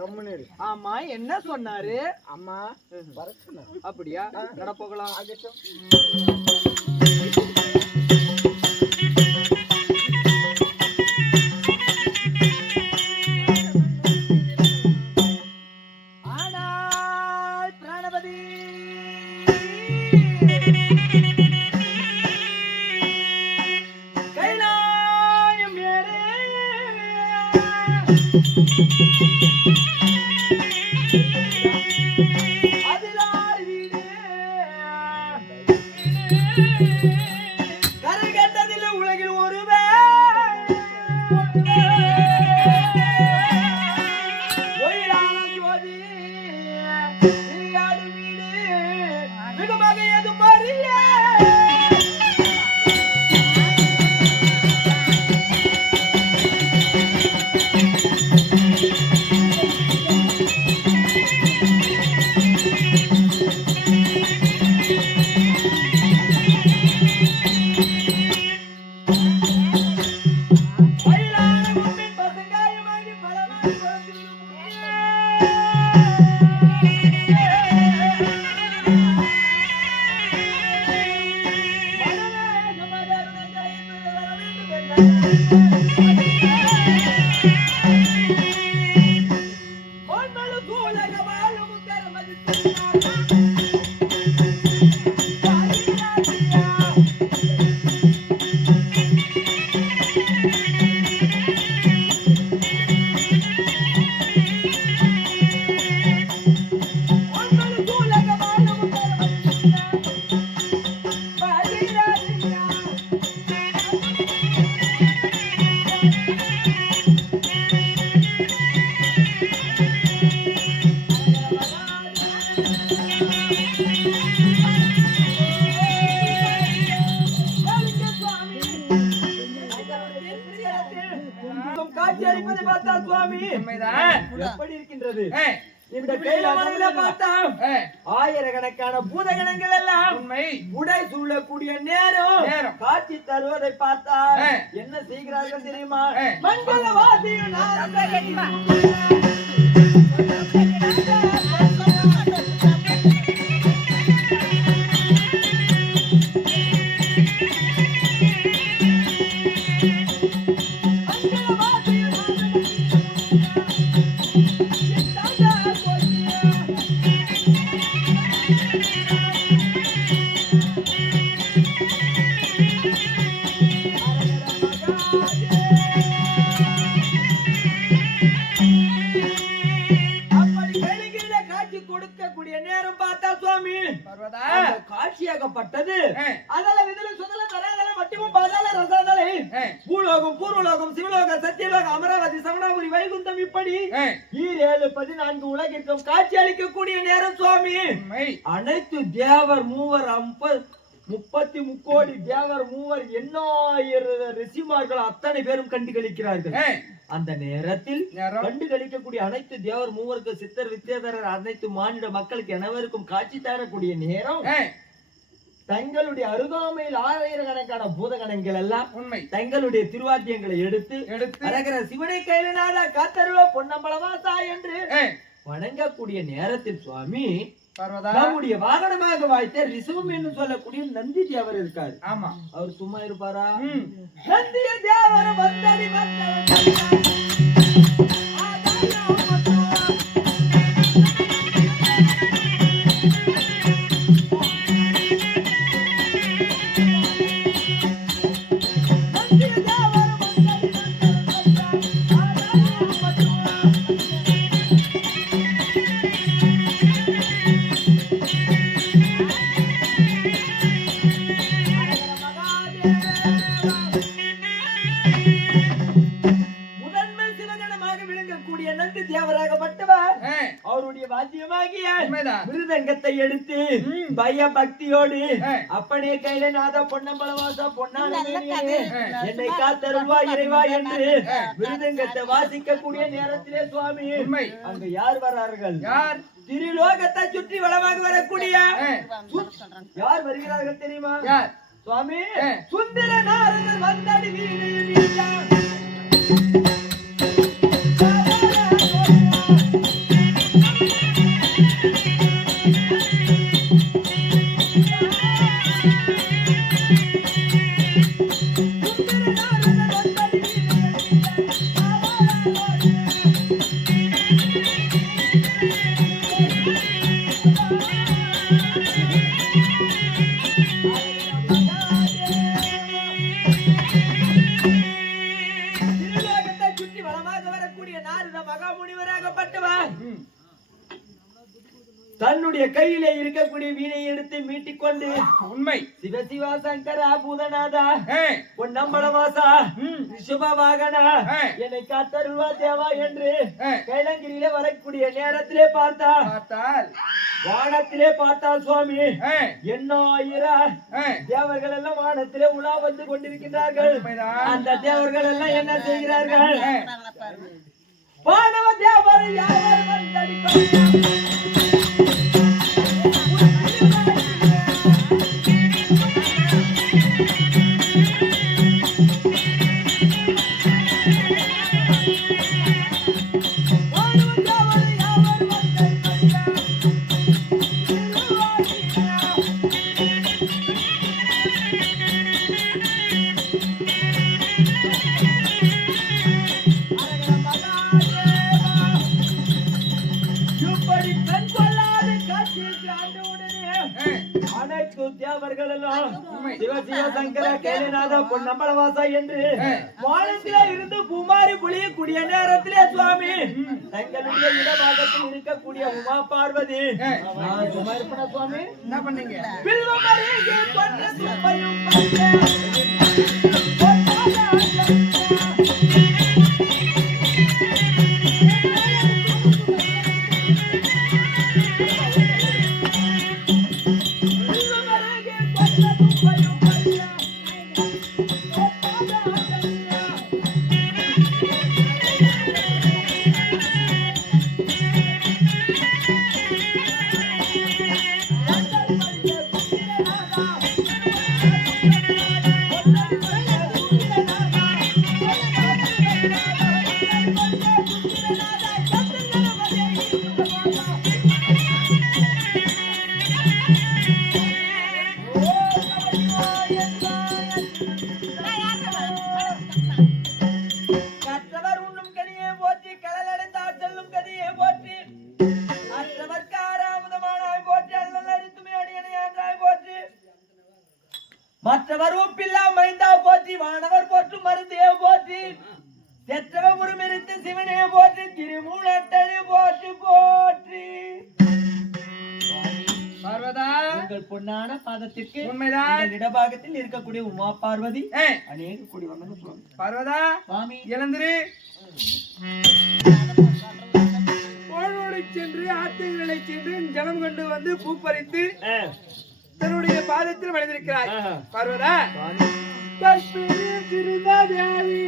கம்முன்னு இரு. ஆமா என்ன சொன்னாரு? அம்மா அப்படியா? நடப்போகலாம். ஆகட்டும். Yeah. காட்சி சுவாமி. எப்படி இருக்கின்றது? இந்த பார்த்தா ஆயிரக்கணக்கான பூதகணங்கள் எல்லாம் உண்மை. உடை சூழக்கூடிய நேரம். காட்சி தருவதை பார்த்தா. என்ன செய்கிறார்கள் தெரியுமா. மங்கள தேவர் மூவர் அம்ப முப்பத்தி முக்கோடி தேவர் மூவர் எண்ணாயிரம் ரிஷிமார்கள் அத்தனை பேரும் கண்டு கழிக்கிறார்கள். அந்த நேரத்தில். கண்டு கழிக்கக்கூடிய அனைத்து தேவர் மூவருக்கு சித்தர் வித்தியாதரர் அனைத்து மானிட மக்களுக்கு அனைவருக்கும் காட்சி தரக்கூடிய நேரம். தங்களுடைய அருகாமையில் ஆயிரக்கணக்கான பூதகணங்கள் எல்லாம் உண்மை தங்களுடைய திருவாத்தியங்களை எடுத்து எடுத்து சிவனை கையிலாத காத்தருவ பொன்னம்பலவாசா என்று. வணங்கக்கூடிய நேரத்தில் சுவாமி நம்முடைய வாகனமாக வாய்த்த ரிசவம் என்று சொல்லக்கூடிய நந்தி தேவர் இருக்காரு. ஆமா. அவர் சும்மா இருப்பாரா. நந்திய தேவர வந்தடி பய பக்தியோடு. அப்பனே கைலநாத பொன்னம்பலவாசா பொன்னான மேனியே, ஆ. என்னை காத்தருள்வா இறைவா என்று ஆ. மிருதங்கத்தை வாசிக்கக்கூடிய நேரத்திலே சுவாமி. அங்க யார் வரார்கள் யார் திருலோகத்தை சுற்றி வளமாக வரக்கூடிய. யார் வருகிறார்கள் தெரியுமா சுவாமி. சுந்தர நாரதர் வந்தடி வீணையில் தன்னுடைய கையிலே இருக்கக்கூடிய வீணை எடுத்து மீட்டிக்கொண்டு உண்மை. சிவசிவா சங்கரா பூதநாதா பொன்னம்பலவாசா. ரிஷப வாகனா ஏ. என்னை காத்தருள்வா தேவா என்று. கைலங்கிரியிலே வரக்கூடிய நேரத்திலே பார்த்தா பார்த்தால். வானத்திலே பார்த்தால் சுவாமி ஏ, தேவர்கள் எல்லாம் வானத்திலே உலா வந்து கொண்டிருக்கின்றார்கள். உண்மைதான். அந்த தேவர்கள் எல்லாம் என்ன செய்கிறார்கள்? ஏ, பாடவ தேவர் யாவர் வந்தடிப்பார் பொன்னம்பலவாசா என்று ஏ. வானத்திலே இருந்து பூமாரி புளியக்கூடிய நேரத்திலே சுவாமி தங்களுடைய இடபாகத்தில் இருக்கக்கூடிய உமா பார்வதி. சுவாமி? என்ன பண்ணீங்க? பார்வதா இழந்திரு கோழோடு சென்று ஆத்தங்களை சென்று ஜலம் கொண்டு வந்து பூ பறித்து தன்னுடைய பாதத்தில் மனிதிருக்கிறாய். பார்வதா சுவாமி. கற்பிணி திருநதேவி.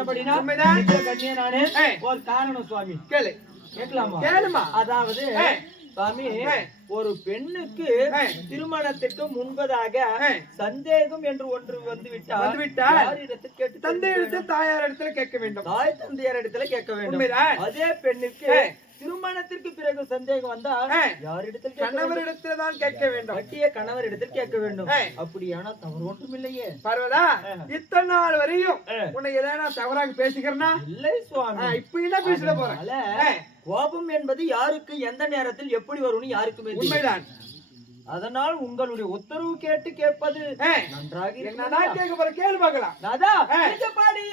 சொன்னபடினா உண்மைதான். நித்திய கண்ணிய நானு ஏய். ஒரு காரணம் சுவாமி கேளு கேட்கலாமா கேளுமா அதாவது ஏய். ஒரு பெண்ணுக்கு. திருமணத்திற்கு முன்பதாக. சந்தேகம் என்று ஒன்று வந்து விட்டால் வந்துவிட்டால் யாரிடத்தில் கேட்டு தந்தை இடத்தில் தாயார் இடத்துல கேட்க வேண்டும் தாய் தந்தையர் இடத்துல கேட்க வேண்டும் அதே பெண்ணுக்கு. திருமணத்திற்கு பிறகு சந்தேகம் வந்தால். யாரிடத்தில்? கணவரிடத்துல தான் கேட்க வேண்டும் கட்டிய கணவர் இடத்தில் கேட்க வேண்டும். அப்படியானா தவறு ஒன்றும் இல்லையே பார்வதா. இத்தனை நாள் வரையும். உன்னை எதனா தவறாக பேசிக்கிறனா இல்லை சுவாமி இப்ப என்ன பேசிட போறேன். கோபம் என்பது யாருக்கு எந்த நேரத்தில் எப்படி வரும்னு யாருக்குமே. உண்மைதான் அதனால் உங்களுடைய உத்தரவு கேட்டு கேட்பது. நன்றாக? கேட்க போற கேள்வி பார்க்கலாம் நாதா, ஏய். நிஜப்படி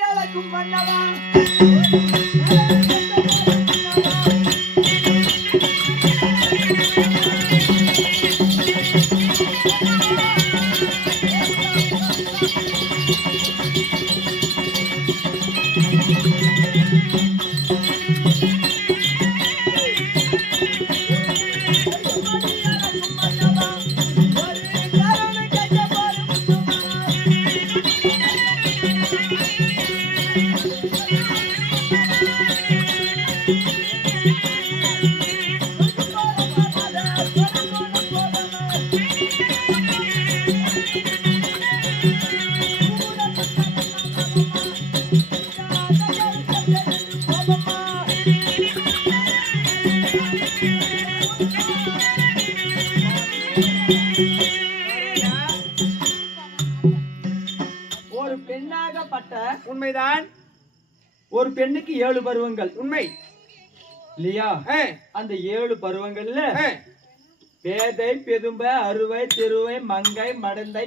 ஒரு பெண்ணுக்கு ஏழு பருவங்கள் உண்மை இல்லையா. அந்த ஏழு பருவங்கள்ல. பேதை பெதும்ப அறுவை திருவை மங்கை மடந்தை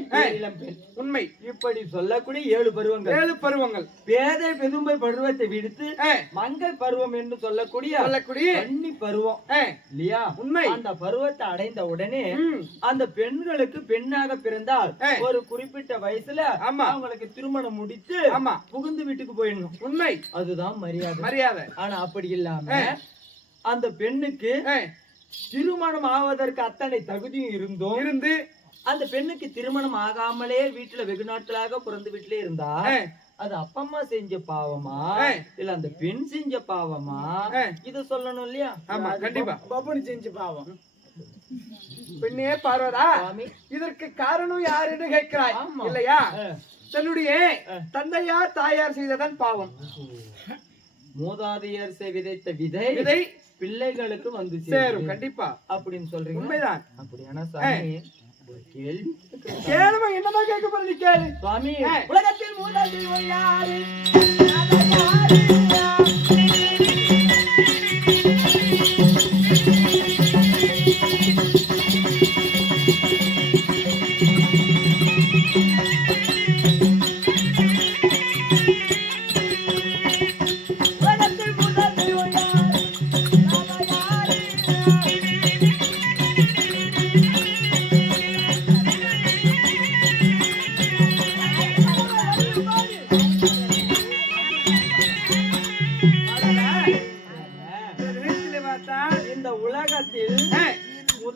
உண்மை இப்படி சொல்லக்கூடிய ஏழு பருவங்கள் ஏழு பருவங்கள் பேதை பெதும்பை பருவத்தை விடுத்து. மங்கை பருவம் என்று சொல்லக்கூடிய சொல்லக்கூடிய கன்னி பருவம். இல்லையா உண்மை அந்த பருவத்தை அடைந்த உடனே. அந்த பெண்களுக்கு பெண்ணாக பிறந்தால். ஒரு குறிப்பிட்ட வயசுல ஆமா. அவங்களுக்கு திருமணம் முடித்து ஆமா புகுந்து வீட்டுக்கு போயிடணும் உண்மை அதுதான் மரியாதை மரியாதை ஆனா அப்படி இல்லாம. அந்த பெண்ணுக்கு. திருமணம் ஆவதற்கு அத்தனை தகுதியும் இருந்தும் இருந்து அந்த பெண்ணுக்கு திருமணம் ஆகாமலே வீட்டுல வெகு நாட்களாக பிறந்து வீட்டிலே இருந்தா. அது அப்பா அம்மா செஞ்ச பாவமா. இல்ல அந்த பெண் செஞ்ச பாவமா. இத சொல்லணும் இல்லையா? ஆமா கண்டிப்பா. பப்புனு செஞ்சு பாவம். பெண்ணே பார்வதா இதற்கு காரணம் யார் என்று கேட்கிறாய். இல்லையா. தன்னுடைய தந்தையார் தாயார் செய்ததான் பாவம். மூதாதையர் செ- விதைத்த விதை இதை பிள்ளைகளுக்கு வந்து சேரும். கண்டிப்பா. அப்படின்னு சொல்றீங்க உண்மைதான். அப்படியானா சாமி ஒரு கேள்வி. கேளுமா என்னதான் கேட்க போற நீ கேளு. சுவாமி. உலகத்தில் தெய்வம் யாரு?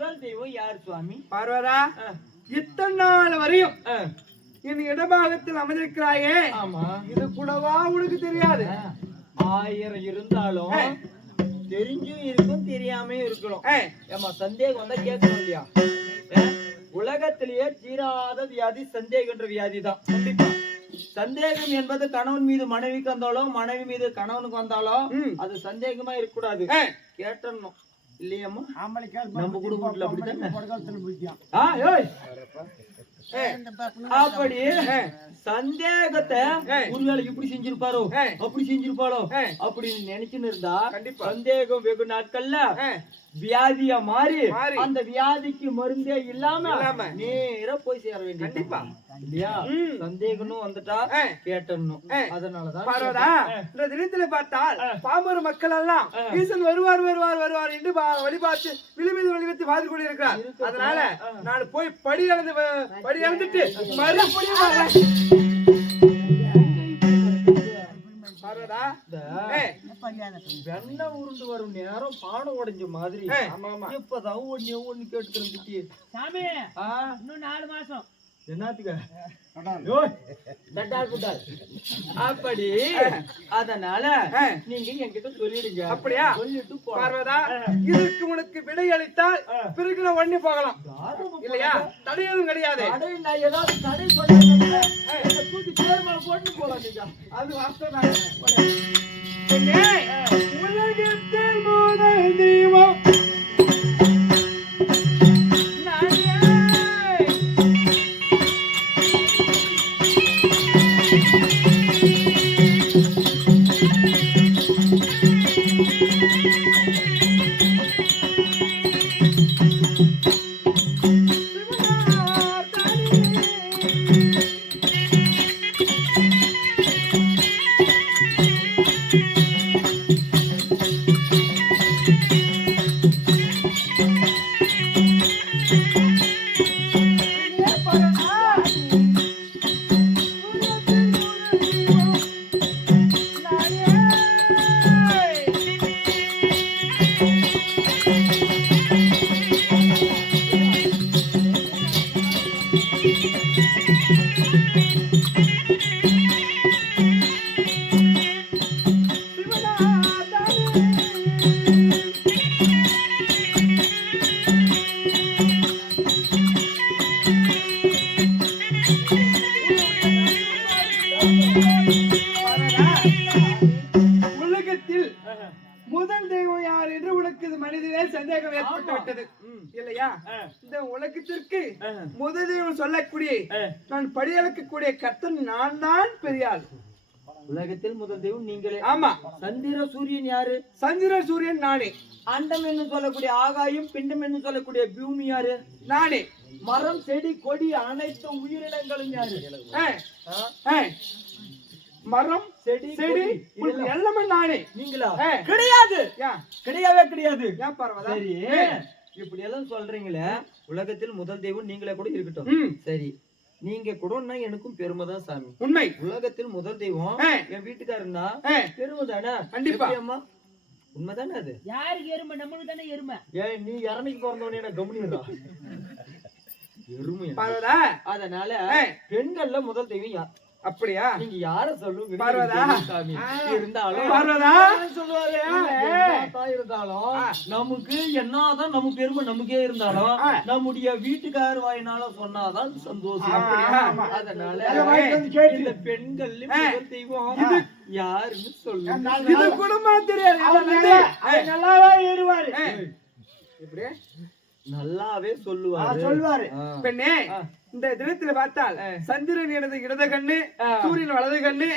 முதல் தெய்வம் யார் சுவாமி? பார்வதா இத்தனை நாள் வரையும் என் இடபாகத்தில் அமர்ந்திருக்கிறாயே. ஆமா. இது கூடவா உனக்கு தெரியாது? ஆயிரம் இருந்தாலும். தெரிஞ்சும் இருக்கும் தெரியாமையும் இருக்கணும் ஏமா சந்தேகம் வந்தா கேட்கணும் இல்லையா உலகத்திலேயே தீராத வியாதி சந்தேகன்ற வியாதி தான். கண்டிப்பா. சந்தேகம் என்பது கணவன் மீது மனைவிக்கு வந்தாலும் மனைவி மீது கணவனுக்கு வந்தாலும். அது சந்தேகமா இருக்கக்கூடாது. கேட்டணும். இல்லையம்மா நம்ம குடும்பத்துல அப்படித்தானே? அப்படி சந்தேகத்தை. ஒருவேளை இப்படி செஞ்சிருப்பாரோ. அப்படி செஞ்சிருப்பாளோ ஏய். அப்படின்னு நினைச்சுன்னு இருந்தா கண்டிப்பா. சந்தேகம் வெகு நாட்கள்ல வியாதியா மாறி. அந்த வியாதிக்கு மருந்தே இல்லாம. நேரா போய் சேர வேண்டியது கண்டிப்பா. இல்லையா ம். சந்தேகம்னு வந்துட்டா. கேட்டணும். அதனாலதான். இந்த தினத்துல பார்த்தால் ஆ. பாமர மக்கள் எல்லாம். ஈசன் வருவார் வருவார் வருவார் என்று வழிபார்த்து விழுமீது வழிபத்து பார்த்து கொண்டிருக்கிறார். அதனால. நான் போய் படி வ- படி அளந்துட்டு மறுபடியும் வெண்ணெய் உருண்டு வரும் நேரம் பானை உடைஞ்ச மாதிரி. இப்பதான் ஒண்ணு ஒண்ணு கேட்டுக்கிறேன் குட்டி சாமி இன்னும் நாலு மாசம். அப்படி அதனால. நீங்க என்கிட்ட சொல்லிடுங்க. அப்படியா? சொல்லிட்டு பார்வதா இதற்கு உனக்கு விடை அளித்தால் பிறகு நான் ஒண்ணி போகலாம். இல்லையா? தடை எதுவும் கிடையாது. தடை நான் ஏதாவது தடை சொல்லிட்டேன் தூக்கி சேர்மலை போட்டு போலாம் நீங்க அது வாஸ்தவம் பெண்ணே, உலகத்தில் முதல் தெய்வம் சொல்லக்கூடிய நான் படியளக்கக்கூடிய கர்த்தன் நான் தான் பெரிய ஆள் உலகத்தில் முதல் தெய்வம் நீங்களே. ஆமா. சந்திர சூரியன் யாரு? சந்திர சூரியன் நானே. அண்டம் என்று சொல்லக்கூடிய ஆகாயம் பிண்டம் என்று சொல்லக்கூடிய பூமி யாரு? நானே. மரம் செடி கொடி அனைத்து உயிரினங்களும் யாரு. மரம் செடி செடி எல்லாமே நானே. நீங்களா. கிடையாது. கிடையவே கிடையாது. ஏன் பரவாயில்ல. சரி. இப்படி எல்லாம் சொல்றீங்களே உலகத்தில் முதல் தெய்வம் நீங்களே கூட இருக்கட்டும். சரி. நீங்க கூடன்னா எனக்கும் பெருமை தான் சாமி. உண்மை. உலகத்தில் முதல் தெய்வம். என் வீட்டுக்காரன்னா பெருமை தானே? கண்டிப்பா. அம்மா? உண்மைதானே அது? யாருக்கு எருமை? நம்மளுக்கு தானே எருமை. ஏன் நீ இறமைக்கு பிறந்தவனே எனக்கு கவனிடா எருமை அதனால. பெண்கள்ல முதல் தெய்வம் யார்? அப்படியா நீங்க யார சொல்லுங்க பார்வதா? இருந்தாலும் பார்வதா சொல்லுவாரு இருந்தாலும் நமக்கு என்னதான் நம்ம பெருமை நமக்கே இருந்தாலும். நம்முடைய வீட்டுக்கார வாயினால சொன்னாதான் சந்தோஷம்? அதனால. இந்த பெண்கள் தெய்வம் யாருன்னு சொல்லு இது குடும்பம் தெரியாது இது அவர் வந்து- நல்லா- அவர் நல்லாதான் ஏறுவாரு. ஆ. இப்படி நல்லாவே சொல்லுவாரு சொல்வாரு. ஆ. பெண்ணே. இந்த தினத்துல பார்த்தால் சந்திரன் எனது இடது கண்ணு. சூரியன் வலது கண்ணு.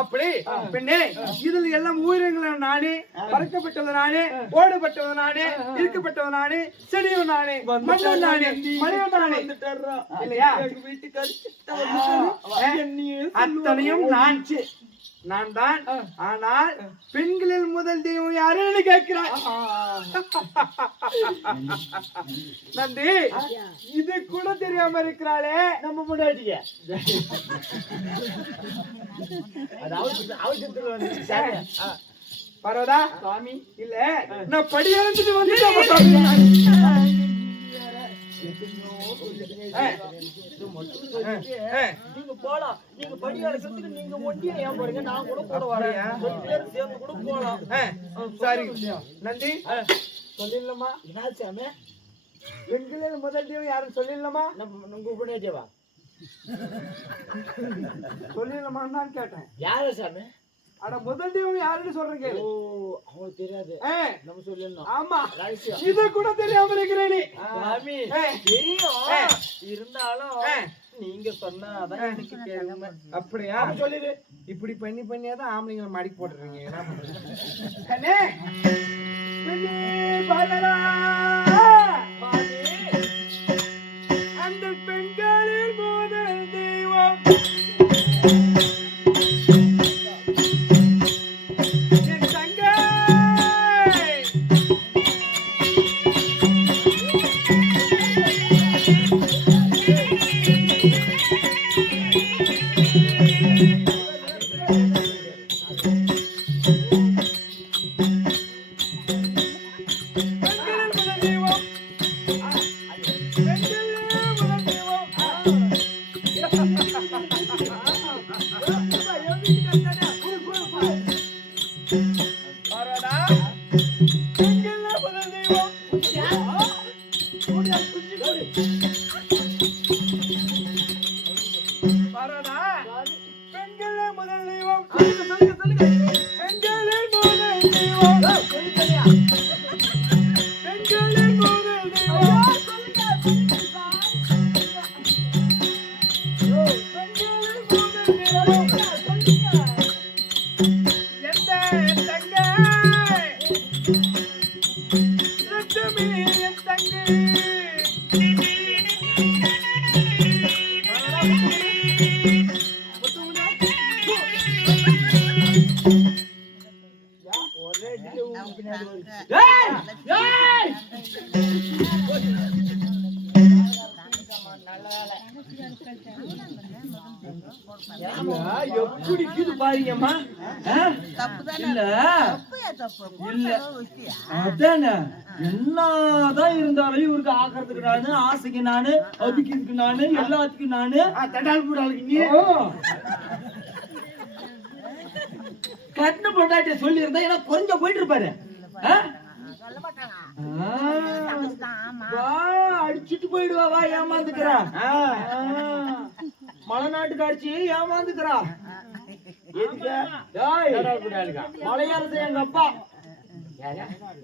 அப்படி பெண்ணே இதுல எல்லாம் உயிரினங்களும் நானே. பறக்கப்பட்டது நானே ஓடுபட்டது நானே இருக்கப்பட்டது நானே செடியும் நானே மண்ணும் நானே மழையும் நானே? இல்லையா? அத்தனையும் நான். நான் தான் ஆனால் பெண்களில் முதல் தெய்வம் யாருன்னு கேட்கிறாய். நன்றி இது கூட தெரியாம இருக்கிறாளே. நம்ம முன்னாடியே. அவசரத்துல. ஆ. பரவதா சாமி. இல்ல நான் படி மட்டும் சொல்லிட்டு, நீங்க போலாம் நீங்க அழைக்கிறதுக்கு நீங்க ஒண்டியா ஏன் போறீங்க நான் கூட கூட வரேன் பேரும் சேர்ந்து கூட போலாம் சரி நன்றி சொல்லிடலாமா? என்ன சாமி? பெண்களில் முதல் தெய்வம் யாரும் சொல்லிடலாமா நம்ம உங்க முன்னாடியேவா? சொல்லிடலாமான்னு தான் கேட்டேன் யாரு சாமி? ஆனா முதல் தெய்வம் யாருன்னு சொல்றேன் கேளு ஓ, அவங்களுக்கு தெரியாது. நம்ம சொல்லிடணும். ஆமா. இது கூட தெரியாம இருக்கிறேன் நீ. தெரியும் இருந்தாலும். நீங்க சொன்னாதான் எனக்கு அப்படியா அப்ப சொல்லிடு. இப்படி பண்ணி பண்ணியாதான் ஆம்பளைங்களை மடிக்கு போட்டுறீங்க என்ன பண்றது கண்ணே ஆ? இல்ல. இல்ல. அதானே? என்னதான் இருந்தாலும் இவருக்கு ஆக்கிறதுக்கு நானு ஆசைக்கு நானு அதுக்கு நானு எல்லாத்துக்கும் நானு. தண்டால் போடாளுக்கு நீ. கண்ணு பொண்டாட்டிய சொல்லி இருந்தா ஏன்னா குறைஞ்ச போயிட்டு இருப்பாரு. அடிச்சிட்டு போயிடுவா வா ஏமாந்துக்கிறா. மலைநாட்டுக்கு அடிச்சு ஏமாந்துக்கிறா. மலையரசு எங்க அப்பா.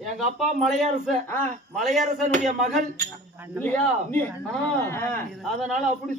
எங்க அப்பா மலையரச. மலையரசனுடைய மகள். இல்லையா. அதனால அப்படி